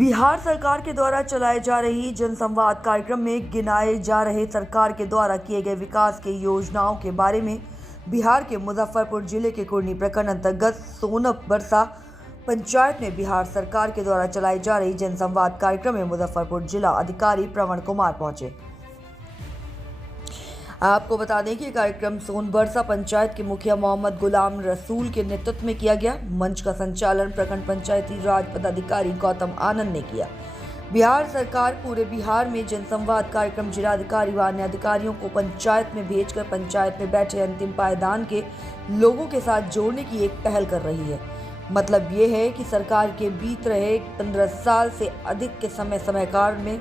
बिहार सरकार के द्वारा चलाए जा रही जनसंवाद कार्यक्रम में गिनाए जा रहे सरकार के द्वारा किए गए विकास की योजनाओं के बारे में बिहार के मुजफ्फरपुर जिले के कुर्नी प्रखंड अंतर्गत सोनबरसा पंचायत में बिहार सरकार के द्वारा चलाई जा रही जनसंवाद कार्यक्रम में मुजफ्फरपुर जिला अधिकारी प्रवण कुमार पहुंचे। आपको बता दें कि कार्यक्रम सोनबरसा पंचायत के मुखिया मोहम्मद गुलाम रसूल के नेतृत्व में किया गया। मंच का संचालन प्रखंड पंचायती राज पदाधिकारी गौतम आनंद ने किया। बिहार सरकार पूरे बिहार में जनसंवाद कार्यक्रम जिलाधिकारी व अन्य अधिकारियों को पंचायत में भेजकर पंचायत में बैठे अंतिम पायदान के लोगों के साथ जोड़ने की एक पहल कर रही है। मतलब ये है कि सरकार के बीत रहे 15 साल से अधिक के समयकाल में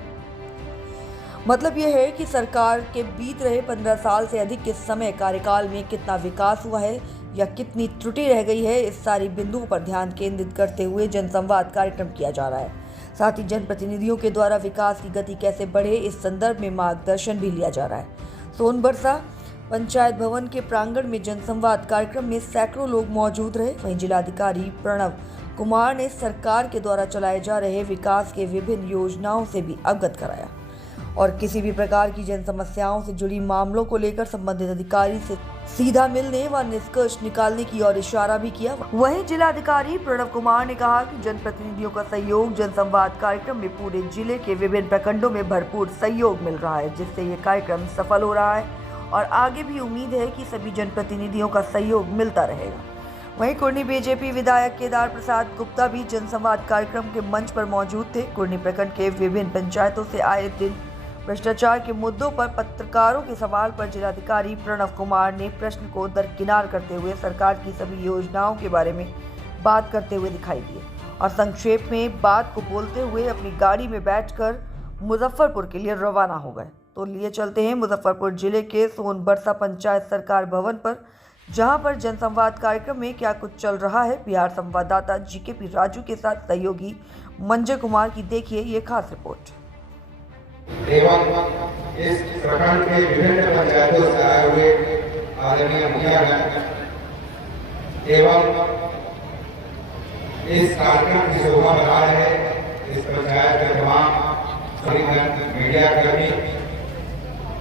समय कार्यकाल में कितना विकास हुआ है या कितनी त्रुटि रह गई है, इस सारी बिंदुओं पर ध्यान केंद्रित करते हुए जनसंवाद कार्यक्रम किया जा रहा है। साथ ही जनप्रतिनिधियों के द्वारा विकास की गति कैसे बढ़े, इस संदर्भ में मार्गदर्शन भी लिया जा रहा है। सोनबरसा पंचायत भवन के प्रांगण में जनसंवाद कार्यक्रम में सैकड़ों लोग मौजूद रहे। वहीं जिलाधिकारी प्रणव कुमार ने सरकार के द्वारा चलाए जा रहे विकास के विभिन्न योजनाओं से भी अवगत कराया और किसी भी प्रकार की जन समस्याओं से जुड़ी मामलों को लेकर संबंधित अधिकारी से सीधा मिलने व निष्कर्ष निकालने की ओर इशारा भी किया। वहीं जिलाधिकारी प्रणव कुमार ने कहा कि जनप्रतिनिधियों का सहयोग जनसंवाद कार्यक्रम में पूरे जिले के विभिन्न प्रखंडों में भरपूर सहयोग मिल रहा है, जिससे ये कार्यक्रम सफल हो रहा है और आगे भी उम्मीद है कि सभी जनप्रतिनिधियों का सहयोग मिलता रहेगा। वहीं कुर्नी बीजेपी विधायक केदार प्रसाद गुप्ता भी जनसंवाद कार्यक्रम के मंच पर मौजूद थे। कुर्नी प्रखंड के विभिन्न पंचायतों से आए दिन भ्रष्टाचार के मुद्दों पर पत्रकारों के सवाल पर जिलाधिकारी प्रणव कुमार ने प्रश्न को दरकिनार करते हुए सरकार की सभी योजनाओं के बारे में बात करते हुए दिखाई दिए और संक्षेप में बात को बोलते हुए अपनी गाड़ी में बैठकर मुजफ्फरपुर के लिए रवाना हो गए। तो लिए चलते हैं मुजफ्फरपुर जिले के सोनबरसा पंचायत सरकार भवन पर, जहां पर जनसंवाद कार्यक्रम में क्या कुछ चल रहा है। बिहार संवाददाता जीकेपी राजू के साथ सहयोगी मंजय कुमार की देखिए ये खास रिपोर्ट। एवं इस प्रखंड के विभिन्न पंचायतों से आए हुए आदरणीय मुखियागण एवं इस कार्यक्रम की शोभा बढ़ा रहे इस पंचायत के तमाम मीडिया कर्मी,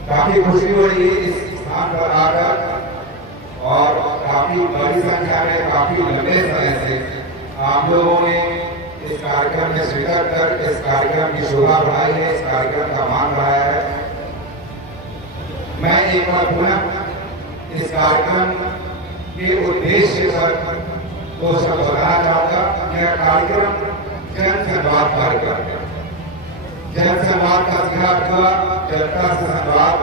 काफी खुशी हो रही है इस स्थान पर आकर और काफी बड़ी संख्या में काफी लंबे समय से आप लोगों ने इस कार्यक्रम में स्वीकार कर इस कार्यक्रम की शोभा बढ़ाई है, इस कार्यक्रम का मान बढ़ाया है। मैं एक बार पुनः इस कार्यक्रम के उद्देश्य पर दो शब्द बताना चाहूंगा। यह कार्यक्रम जनसंवाद कार्यक्रम है। जनसंवाद का सिद्धांत हुआ जनता से संवाद,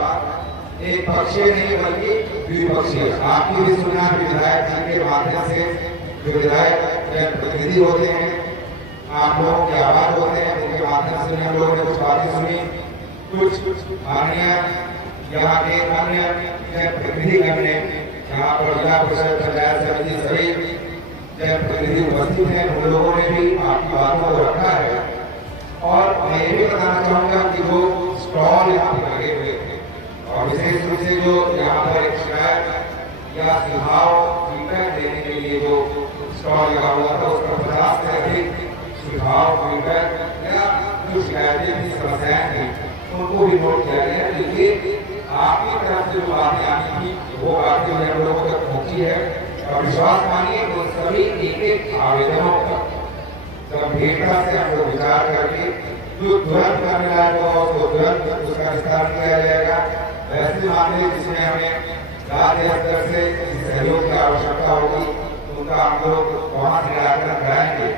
एक पक्षीय नहीं बल्कि द्विपक्षीय। आपकी भी सुना विधायक जी के माध्यम से जो विधायक जनप्रतिनिधि होते हैं, आप लोगों की आवाज होते हैं, उनके माध्यम से हम लोगों ने कुछ बातें सुनी। कुछ माननीय यहाँ के अन्य जनप्रतिनिधिगण ने यहाँ पर जिला परिषद पंचायत समिति सभी जनप्रतिनिधि उपस्थित हैं, उन लोगों ने भी आपकी बातों को रखा है। और मैं ये भी बताना चाहूँगा कि जो स्टॉल यहाँ पर लगे हुए थे और विशेष रूप से जो यहाँ पर एक शिकायत या सुझाव फीडबैक देने के लिए जो स्टॉल लगा हुआ था, उस पर 50 से अधिक सुझाव फीडबैक या जो शिकायतें थी, समस्याएं थी, उनको भी नोट किया गया। क्योंकि आपकी तरफ से जो बातें आनी थी वो बातें हम लोगों तक पहुंची है और विश्वास मानिए तो सभी एक आवेदनों पर गंभीरता से हम लोग विचार करके जो तुरंत करने लायक होगा उसको तुरंत उसका विस्तार किया जाएगा। वैसे मामले जिसमें हमें राज्य स्तर से सहयोग की आवश्यकता होगी उनका हम लोग वहाँ से निराकरण कराएंगे।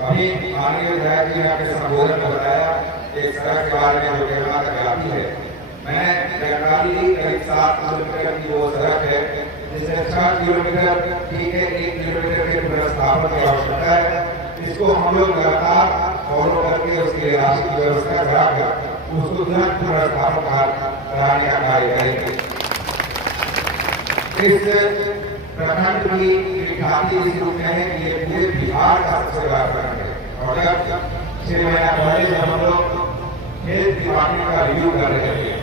अभी माननीय विधायक जी ने अपने संबोधन में बताया एक सड़क के बारे में जो निर्माण तक आती है। मैंने जानकारी दी करीब 7 किलोमीटर की वो सड़क है, जिसमें 6 किलोमीटर ठीक है, 1 किलोमीटर के पुनर्स्थापन की आवश्यकता है। इसको हम लोग लगातार फॉलो करके उसकी राशि की व्यवस्था कराकर उसको तुरंत पुनर्स्थापन कराने का कार्य करेंगे। इस प्रखंड की ख्याति इस रूप में है कि ये पूरे बिहार का सबसे बड़ा प्रखंड है। और जब 6 महीना पहले जब हम लोग हेल्थ डिपार्टमेंट का रिव्यू कर रहे थे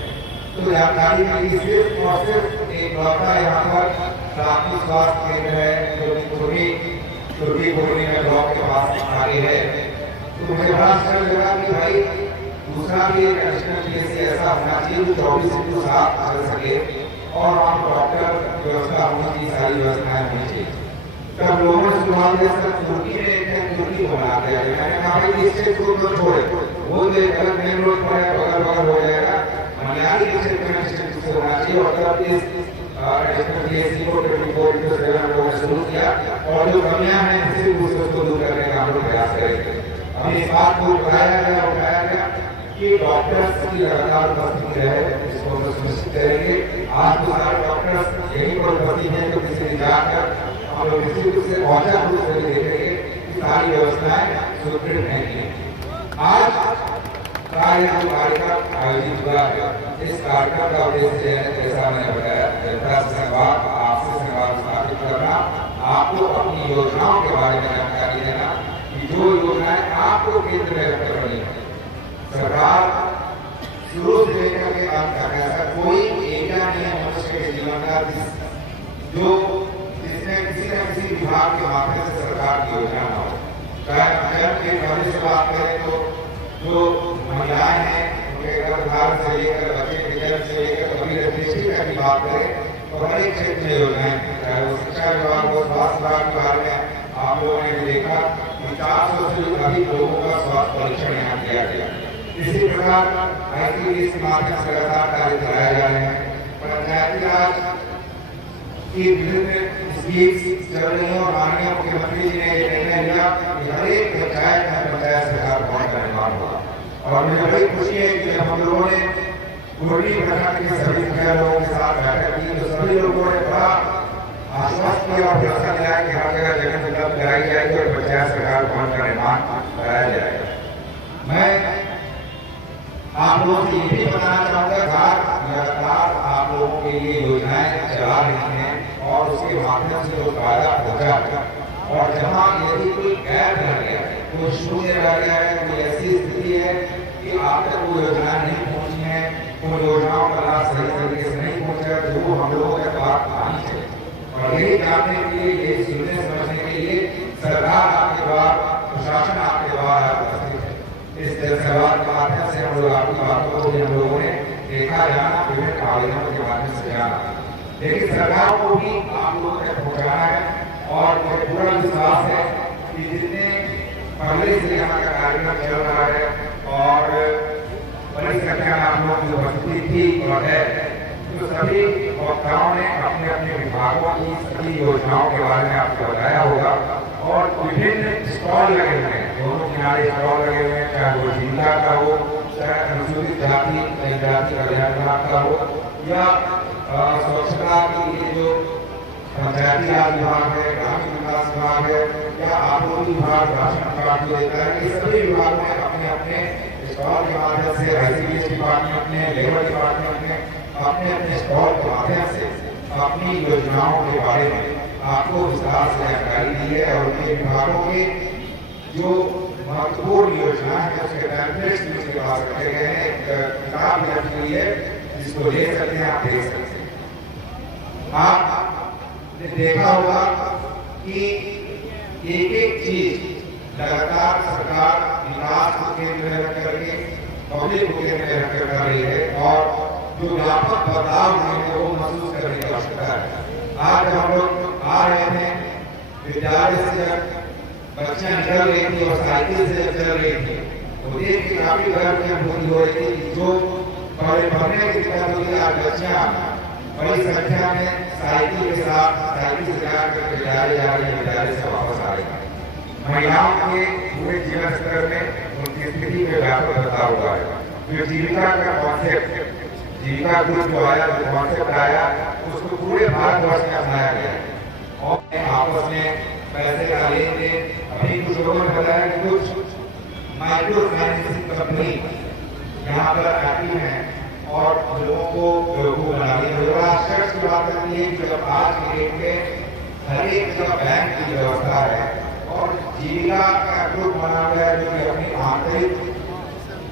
तो जानकारी मिली सिर्फ और सिर्फ एक लौटा यहाँ पर प्राथमिक स्वास्थ्य केंद्र है जो कि छोटी कोटरी में ब्लॉक के पास खाली है। तो मुझे बड़ा अच्छा लगा कि भाई दूसरा भी एक एडिशनल पीएससी ऐसा होना चाहिए जो 24 इंटू 7 चल सके और वहाँ डॉक्टर व्यवस्था होनी चाहिए, सारी व्यवस्थाएं होनी चाहिए। तब लोगों ने सुझाव दिया सर तुर्की में एक तुर्की को बना दिया। मैंने कहा भाई इससे तो छोड़े वो जो अगर मेन रोड पर है बगल बगल हो जाएगा, मनियारी डिस्ट्रिक्ट में डिस्ट्रिक्ट से होना चाहिए। और तब इस एडिशनल पीएससी को 24 इंटू 7 लोगों ने शुरू किया और जो कमियां हैं इसे उसको दूर करने का हम लोग प्रयास करेंगे। अभी इस बात को उठाया गया कि डॉक्टर्स की लगातार उपस्थिति रहे, इसको हम सुनिश्चित करेंगे। आज तो सारे डॉक्टर्स यहीं पर उपस्थित हैं, तो किसी भी जाकर हम लोग निश्चित रूप से औचक रूप से देखेंगे कि सारी व्यवस्थाएं सुदृढ़ हैं। आज का यह जो कार्यक्रम आयोजित हुआ है, इस कार्यक्रम का उद्देश्य है, जैसा मैंने बताया, जनता से संवाद, आपसे संवाद स्थापित करना, आपको अपनी योजनाओं के बारे में जानकारी देना कि जो योजनाएं आपको केंद्र में रखकर बनी है। सरकार शुरू से लेकर के अंत तक ऐसा कोई एरिया नहीं है मनुष्य के जीवन का जो जिसमें किसी न किसी विभाग के माध्यम से सरकार की योजना न हो। चाहे जब के पहले से बात करें तो जो महिलाएं हैं उनके गर्भधारण से लेकर बच्चे के जन्म से लेकर कभी रजिस्ट्री तक की बात करें तो हर एक क्षेत्र में योजनाएं, चाहे वो शिक्षा विभाग हो, स्वास्थ्य विभाग के बारे में आप लोगों ने भी देखा कि 400 से अधिक लोगों का स्वास्थ्य परीक्षण यहाँ किया गया। इसी प्रकार ICDS के माध्यम से लगातार कार्य चलाए जा रहे हैं। पंचायती राज की विभिन्न स्कीम्स चल रही हैं और माननीय मुख्यमंत्री जी ने ये निर्णय लिया कि हर एक पंचायत में पंचायत सरकार भवन का निर्माण होगा। और मुझे बड़ी खुशी है कि हम लोगों ने पूर्वी प्रखंड के सभी मुखिया लोगों के साथ बैठक की तो सभी लोगों ने बड़ा आश्वस्त किया और भरोसा दिलाया कि हर जगह जगह उपलब्ध कराई जाएगी और पंचायत सरकार भवन का निर्माण कराया जाएगा। मैं आप लोगों से ये भी बताना चाहूँगा लगातार आप लोगों के लिए योजनाएं चला रही हैं और उसके माध्यम से जो फायदा पहुँचा और जहाँ यदि कोई गैप रह गया है, कोई शून्य रह गया है, कोई ऐसी स्थिति है कि आप तक वो योजनाएं नहीं पहुँची हैं, उन योजनाओं का लाभ सही तरीके से नहीं पहुँचा तो वो हम लोगों के पास आनी चाहिए। और यही जानने के लिए, यही सुनने समझने के लिए सरकार आपके द्वार, प्रशासन आपके द्वार उपस्थित है। इस जनसंवाद के माध्यम से हम लोग आपकी बातों को भी हम लोगों ने देखा जाना, विभिन्न आवेदनों के माध्यम से जाना, लेकिन सरकार को भी आप लोगों तक पहुँचाना है। और मुझे पूरा विश्वास है कि जितने पहले से यहाँ का कार्यक्रम चल रहा है और बड़ी संख्या में आप लोगों की उपस्थिति थी और है, तो सभी वक्ताओं ने अपने अपने विभागों की सभी योजनाओं के बारे में आपको बताया होगा और विभिन्न स्टॉल लगे हुए हैं, दोनों किनारे स्टॉल लगे हुए हैं, चाहे वो जीविका का हो, चाहे अनुसूचित जाति जनजाति कल्याण विभाग का हो या स्वच्छता के लिए जो पंचायती राज विभाग है, ग्रामीण विकास विभाग है या आपूर्ति विभाग, राशन विभाग जो देता है, ये सभी विभाग में अपने अपने स्टॉल के माध्यम से ICDS डिपार्टमेंट में, लेबर डिपार्टमेंट में अपने अपने स्टॉल के माध्यम से अपनी योजनाओं के बारे में आपको विस्तार से जानकारी दी है और उनके विभागों के जो महत्वपूर्ण योजना है उसके पैम्फलेट्स भी उसके पास रखे गए हैं, किताब भी रखी हुई है जिसको ले सकते हैं, आप देख सकते हैं। आपने देखा होगा कि एक एक चीज लगातार सरकार विकास को केंद्र में रख करके पब्लिक को केंद्र में रखकर कर रही है और जो व्यापक बदलाव है वो महसूस करने की आवश्यकता है। आज हम लोग आ रहे थे विद्यालय से, बच्चियां निकल रही थी और साइकिल से चल रही थी, तो देख के काफी गर्व की अनुभूति हो रही थी। जो पहले पढ़ने की दिक्कत होती, आज बच्चियां बड़ी संख्या में साइकिल के साथ साइकिल से जाकर विद्यालय जा रही है, विद्यालय से वापस आ रही है। महिलाओं के पूरे जीवन स्तर में उनकी स्थिति में व्यापक बदलाव हुआ है। जो जीविका का कॉन्सेप्ट, जीविका ग्रुप जो आया, जो कॉन्सेप्ट आया, उसको पूरे भारतवर्ष में अपनाया गया है और आपस में पैसे का लेन देन। अभी कुछ लोगों ने बताया कि कुछ माइक्रो फाइनेंसिंग कंपनी यहाँ पर आती है और लोगों को बेवकूफ बना रही है। बड़ा आश्चर्य की बात करती है कि जब आज के डेट में हर एक जगह बैंक की व्यवस्था है और जीविका का ग्रुप बना हुआ है जो कि अपनी आंतरिक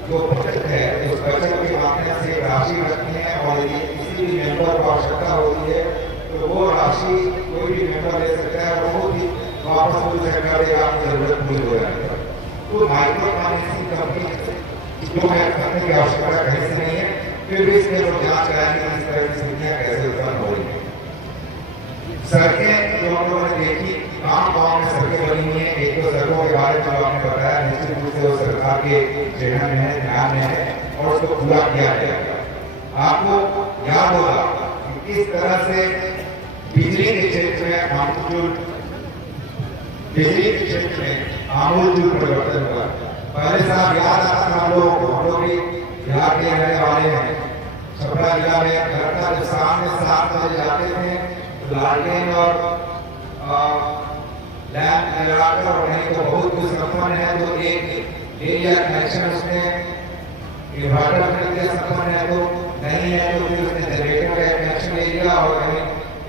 जो बचत है उस बचत के माध्यम से राशि रखती है और यदि किसी भी मेंबर को आवश्यकता होती है तो वो राशि कोई भी मेंबर ले सकता है और बहुत ही वापस मिल सकता है, आपकी जरूरत पूरी हो जाएगी। तो माइक्रो फाइनेंसिंग कंपनी जो है करने की आवश्यकता कहीं से नहीं है, फिर भी इसमें लोग जांच कराएंगे कि इस तरह की स्थितियां कैसे उत्पन्न हो रही है। सड़कें जो हम लोगों ने देखी, गाँव में सड़कें बनी हुई हैं। एक तो सड़कों के बारे में जो आपने बताया, निश्चित रूप से वो सरकार के जेहन में है, ध्यान में है और उसको पूरा किया जाएगा। आपको याद होगा कि किस तरह से बिजली के क्षेत्र में आमूल परिवर्तन हुआ। पहले साल याद आता था हम लोग भी बिहार के रहने वाले हैं। छपरा जिला में घर का जब शाम में 7 बजे जाते थे तो लालटेन और लैंप लगाकर, और नहीं तो बहुत कुछ संपन्न है तो एक एरिया कनेक्शन उसमें इन्वर्टर मिलते संपन्न है, तो नहीं है तो फिर उसने जनरेटर का कनेक्शन ले लिया और कहीं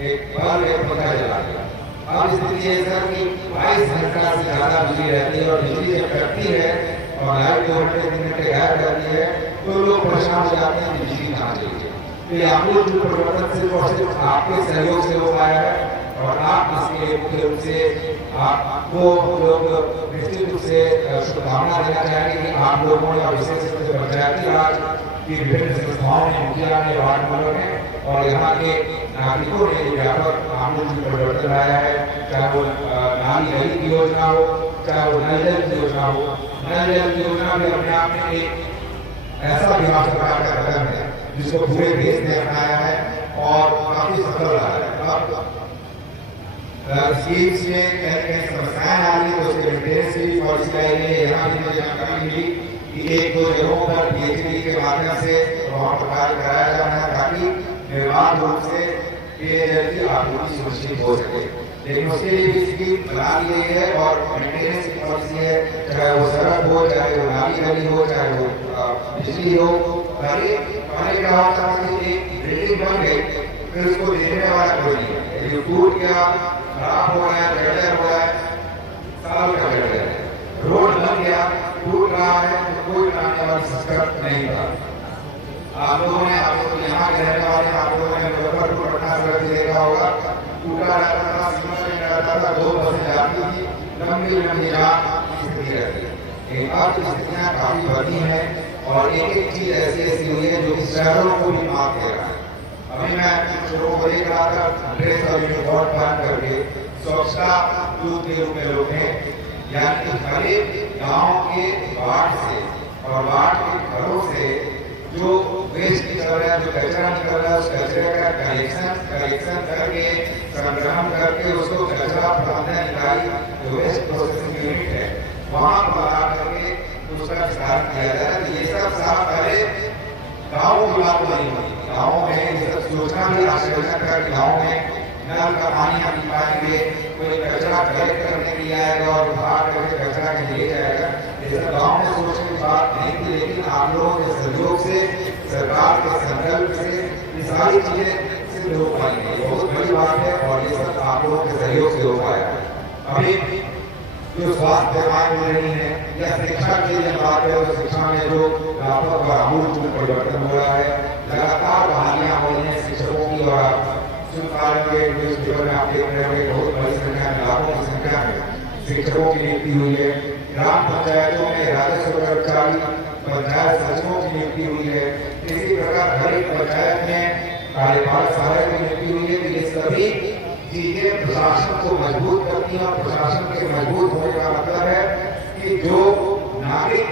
एक बल्ब एक पंखा जला दिया। अब स्थिति है सर कि 22 घंटा से ज्यादा बिजली रहती है और बिजली जब कटती है और लाइट 2 घंटे 3 घंटे गायब रहती है तो लोग परेशान हो जाते हैं, बिजली कहाँ चली है। तो ये आमूल परिवर्तन सिर्फ और सिर्फ आपके सहयोग से हो पाया है और आप इसके लिए मुख्य रूप से आपको लोग निश्चित रूप से शुभकामना देना चाहेंगे कि आप लोगों ने विशेष रूप से पंचायती राज की विभिन्न संस्थाओं ने, मुखिया ने, वार्ड मेंबरों ने और यहाँ के नागरिकों ने व्यापक आमूल परिवर्तन लाया है। चाहे वो नाली गली की योजना हो, चाहे वो नल जल की योजना हो। नल जल की योजना भी अपने आप में एक ऐसा बिहार सरकार का कदम है जिसको पूरे देश ने अपनाया है और काफी सफल रहा है। स्कीम्स में कहीं समस्याएं आ रही तो उसके मेंटेनेंस की पॉलिसी आई है। यहाँ भी मुझे जानकारी मिली कि 1-2 जगहों पर पीएचडी के माध्यम से वहाँ पर कार्य कराया जाना है ताकि निर्बाध रूप से पेयजल की आपूर्ति सुनिश्चित हो सके। लेकिन उसके लिए भी स्कीम बना दी गई है और मेंटेनेंस की पॉलिसी है, चाहे वो सड़क हो, चाहे वो नाली गली हो, चाहे वो बिजली हो। पहले क्या होता था कि एक बिल्डिंग बन गई फिर उसको देखने वाला कोई नहीं है, जो टूट गया, खराब हो गया, जर्जर हो गया, साल का जर्जर है, रोड बन गया, टूट रहा है तो कोई बनाने वाला सिस्टम नहीं था। आप लोगों ने, आप लोग यहाँ के रहने वाले, आप लोगों ने मुजफ्फरपुर पटना सड़क देखा होगा, टूटा रहता था, सीमेंट में रहता था, 2 बसें जाती थी, लंबी लंबी रात स्थिति रहती है। अब स्थितियाँ काफी बदली हैं और एक चीज ऐसी हुई है जो शहरों को भी मात दे रहा है। अभी मैं लोगों को देख रहा था ड्रेस और यूनिफॉर्म पहन करके स्वच्छता दूत के रूप में लोग हैं, यानी कि हर एक गाँव के वार्ड से और वार्ड के घरों से जो वेस्ट निकल रहा है, जो कचरा निकल रहा है, उस कचरे का कलेक्शन करके, संग्रहण करके उसको कचरा प्रबंधन इकाई जो वेस्ट प्रोसेसिंग यूनिट है वहाँ पर ला करके उसका निस्तारण किया जाए। तो ये सब साफ पहले गाँव की बात नहीं होती। गाँव में ये सब सोचना भी आश्चर्यजनक है कि गाँव में नल का पानी हम पाएंगे, कोई कचरा कलेक्ट करने के लिए आएगा और बाहर करके कचरा के लिए जाएगा। ये सब गाँव में सोचने की बात नहीं थी, लेकिन आप लोगों के सहयोग से, सरकार के संकल्प से ये सारी चीजें सिद्ध हो पाई है। बहुत बड़ी बात है और ये सब आप लोगों के सहयोग से हो पाया है। अभी जो स्वास्थ्य सेवाएं मिल रही है या शिक्षा के लिए बात है, तो शिक्षा में जो व्यापक और आमूल परिवर्तन हो रहा है, लगातार बहालियां हो रही हैं शिक्षकों की और कार्य के न्यूज़पेपर में आप देख रहे होंगे बहुत बड़ी संख्या में, लाखों की संख्या में शिक्षकों की नियुक्ति हुई है। ग्राम पंचायतों में राजस्व कर्मचारी, पंचायत सचिवों की नियुक्ति हुई है। इसी प्रकार हर एक पंचायत में कार्यपालक सहायक की नियुक्ति हुई है। तो ये सभी चीजें प्रशासन को मजबूत करती हैं और प्रशासन के मजबूत होने का मतलब है कि जो नागरिक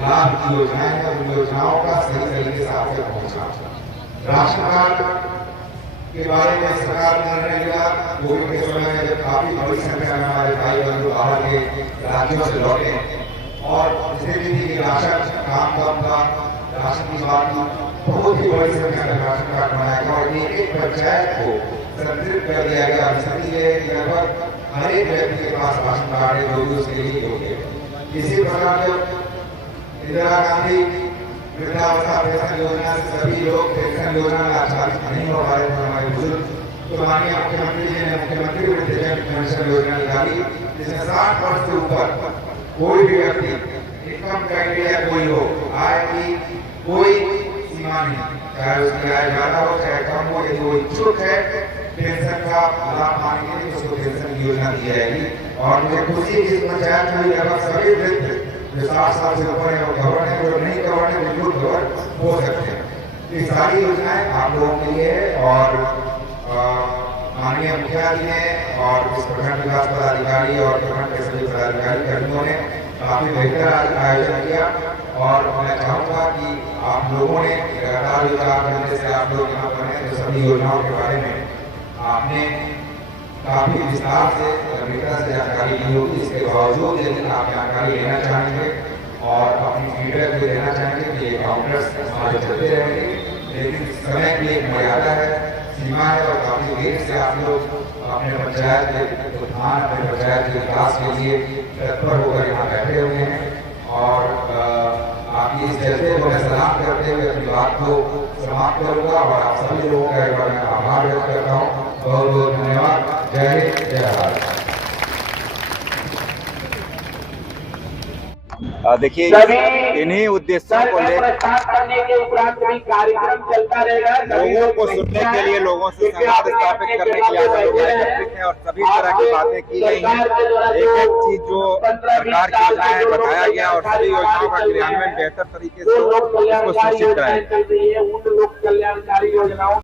लाभ की योजनाएं हैं उन योजनाओं का सही तरीके से आप तक पहुंचना। राशन कार्ड के बारे में सरकार ने निर्णय लिया कोविड के समय में, जब काफी बड़ी संख्या में हमारे भाई बंधु बाहर के राज्यों से लौटे और स्थिति थी राशन काम कम था, राशन की बात की, बहुत ही बड़ी संख्या में राशन कार्ड बनाया गया और एक पंचायत को संतृप्त कर दिया गया। स्थिति है कि लगभग हर एक व्यक्ति के पास राशन कार्ड है जो भी उसके लिए योग्य है। इसी प्रकार जब इंदिरा गांधी वृद्धावस्था पेंशन योजना से सभी लोग पेंशन योजना में आच्छादित नहीं हो पा रहे थे हमारे बुजुर्ग, तो माननीय मुख्यमंत्री जी ने मुख्यमंत्री वृद्धजन पेंशन योजना निकाली, जिसमें 60 वर्ष से ऊपर कोई भी व्यक्ति, इनकम क्राइटेरिया कोई हो, आय की कोई सीमा नहीं, चाहे उसकी आय ज्यादा हो चाहे कम हो, यदि वो इच्छुक है पेंशन का लाभ मांगने के लिए उसको पेंशन योजना दी जाएगी। और मुझे खुशी इस पंचायत में लगभग सभी वृद्ध जो 60 साल से ऊपर है वो कवर है, जो नहीं कवर है बिल्कुल कवर हो सकते हैं। ये सारी योजनाएं आप लोगों के लिए है और माननीय मुखिया जी ने और इस प्रखंड विकास पदाधिकारी और प्रखंड के सभी पदाधिकारी कर्मियों ने काफी बेहतर आयोजन किया। और मैं चाहूँगा कि आप लोगों ने लगातार जो 4 घंटे से आप लोग यहाँ पर हैं तो सभी योजनाओं के बारे में आपने काफी विस्तार से गंभीरता से जानकारी ली होगी। इसके बावजूद यदि आप जानकारी लेना चाहेंगे और अपनी फीडबैक भी देना चाहेंगे कि ये काउंटर्स हमारे चलते रहेंगे, लेकिन समय की एक मर्यादा है, सीमा है और काफी देर से आप लोग अपने पंचायत के उत्थान, अपने पंचायत के विकास के लिए तत्पर होकर यहाँ बैठे हुए हैं। और आपकी इस जलसे को मैं सलाम करते हुए अपनी बात को समाप्त करूँगा और आप सभी लोगों का एक बार मैं आभार व्यक्त करता हूँ। बहुत बहुत धन्यवाद। जय हिंद, जय भारत। देखिए इन्हीं उद्देश्यों को लेकर कार्यक्रम चलता रहेगा। लोगों को सुनने के लिए, लोगों से संवाद स्थापित करने के लिए लोग एकत्रित हैं और सभी तरह की बातें की गई हैं। एक एक चीज जो सरकार की योजनाएं है बताया गया और सभी योजनाओं का क्रियान्वयन बेहतर तरीके से उसको सुनिश्चित कराया।